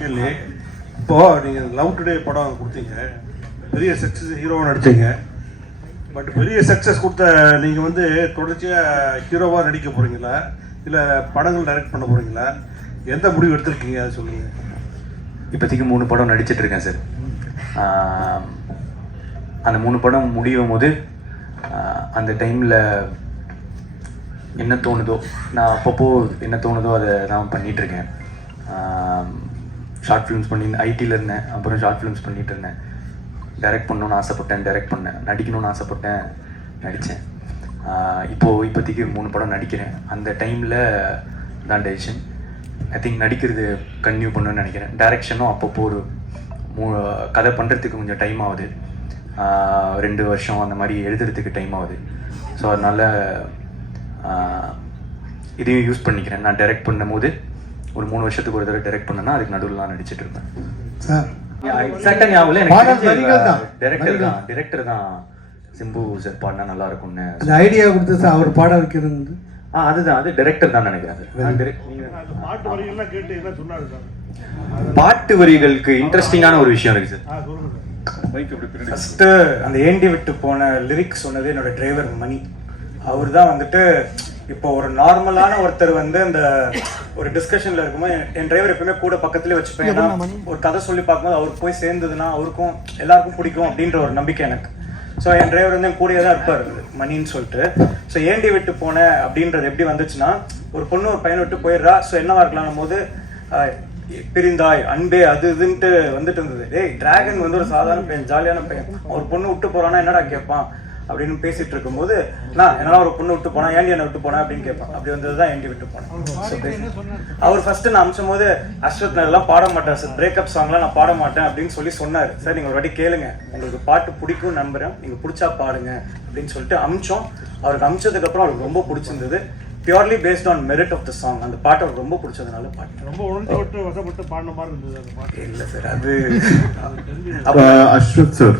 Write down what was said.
கேள்வி. இப்போ நீங்க லவ் டுடே படம் கொடுத்தீங்க, பெரிய சக்சஸ் ஹீரோவாக நடிச்சீங்க. பட் பெரிய சக்சஸ் கொடுத்த நீங்க வந்து தொடர்ச்சியா ஹீரோவா நடிக்க போறீங்களா இல்ல படங்கள் டைரக்ட் பண்ண போறீங்களா? எந்த முடிவு எடுத்திருக்கீங்க அதை சொல்லுங்க. இப்போதைக்கு 3 படம் நடிச்சிட்டு இருக்கேன் சார். அந்த 3 படம் முடியும் போது அந்த டைமில் என்ன தோணுதோ, நான் அப்பப்போ என்ன தோணுதோ அதை நான் பண்ணிகிட்ருக்கேன். ஷார்ட் ஃபிலிம்ஸ் பண்ணி ஐடியில் இருந்தேன், அப்புறம் ஷார்ட் ஃபிலிம்ஸ் பண்ணிகிட்டு இருந்தேன். டைரக்ட் பண்ணணுன்னு ஆசைப்பட்டேன், டைரக்ட் பண்ணேன். நடிக்கணும்னு ஆசைப்பட்டேன், நடித்தேன். இப்போதைக்கு 3 படம் நடிக்கிறேன். அந்த டைமில் தான் டெசிஷன். ஐ திங்க் நடிக்கிறது கன்டினியூ பண்ணணும்னு நினைக்கிறேன். டைரக்ஷனும் அப்பப்போ ஒரு கதை பண்ணுறதுக்கு கொஞ்சம் டைம் ஆகுது, 2 வருஷம் அந்த மாதிரி எழுதுறதுக்கு டைம் ஆகுது. ஸோ அதனால் இதையும் யூஸ் பண்ணிக்கிறேன். நான் டைரக்ட் பண்ணும் போது ஒரு 3 வருஷத்துக்கு ஒரு தடவை டைரக்ட் பண்ணேன்னா அதுக்கு நடுவில் நான் நடிச்சிட்டு இருப்பேன். சார் எக்ஸாக்டாக ஞாபகம் இல்லை எனக்கு. டைரக்டர் தான் சிம்பு சார் பாடினா நல்லா இருக்கும்னு ஐடியா கொடுத்து சார் அவர் பாட வைக்கிறது. அதுதான், அது டைரக்டர் தான் நினைக்கிறேன். பாட்டு வரிகளுக்கு இன்ட்ரெஸ்டிங்கான ஒரு விஷயம் இருக்கு சார். ஃபஸ்ட்டு அந்த ஏண்டி விட்டு போன லிரிக்ஸ் சொன்னது என்னோட டிரைவர் மணி. அவர் தான் வந்துட்டு இப்போ ஒரு நார்மலான ஒருத்தர் வந்து அந்த ஒரு டிஸ்கஷனில் இருக்கும்போது என் டிரைவர் எப்பவுமே கூட பக்கத்துலேயே வச்சுப்பேன். ஏன்னா ஒரு கதை சொல்லி பார்க்கும்போது அவருக்கு போய் சேர்ந்ததுன்னா அவருக்கும் எல்லாருக்கும் பிடிக்கும் அப்படின்ற ஒரு நம்பிக்கை எனக்கு. ஸோ என் டிரைவர் வந்து என் கூடயே தான் இருப்பார் மணின்னு சொல்லிட்டு. ஸோ ஏண்டி விட்டு போனேன் அப்படின்றது எப்படி வந்துச்சுன்னா, ஒரு பொண்ணு ஒரு பையனை விட்டு போயிடுறா. ஸோ என்னவா இருக்கலாம் போது பிரிந்தாய் அன்பே அது இதுன்ட்டு வந்துட்டு இருந்தது. டேய் டிராகன் வந்து ஒரு சாதாரண பையன், ஜாலியான பையன், ஒரு பொண்ணு விட்டு போறான்னா என்னடா கேட்பான் அப்படின்னு பேசிட்டு இருக்கும்போது, நான் என்னால் ஒரு பொண்ணு விட்டு போனா ஏண்டி என்ன விட்டு போனேன் அப்படின்னு கேட்பான். அப்படி வந்ததுதான் ஏண்டி விட்டு போனேன். அவர் ஃபர்ஸ்ட் நான் அமிச்சும் போது அஸ்வத் நான் எல்லாம் பாட மாட்டேன் சார், பிரேக்கப் சாங்லாம் நான் பாட மாட்டேன் அப்படின்னு சொல்லி சொன்னார். சார் நீங்க ஒரு வாட்டி கேளுங்க, உங்களுக்கு பாட்டு பிடிக்கும் நம்புறேன், நீங்க பிடிச்சா பாடுங்க அப்படின்னு சொல்லிட்டு அமிச்சோம். அவருக்கு அமிச்சதுக்கு அப்புறம் அவருக்கு ரொம்ப பிடிச்சிருந்தது. Purely based on merit of the song. அந்த பாட்டு அவருக்கு ரொம்ப பிடிச்சதுனால பாட்டு ரொம்ப உணர்ந்து விட்டு வசப்பட்டு பாடின மாதிரி இருந்தது அந்த பாட்டு. இல்லை சார், அது அஸ்வத் சார்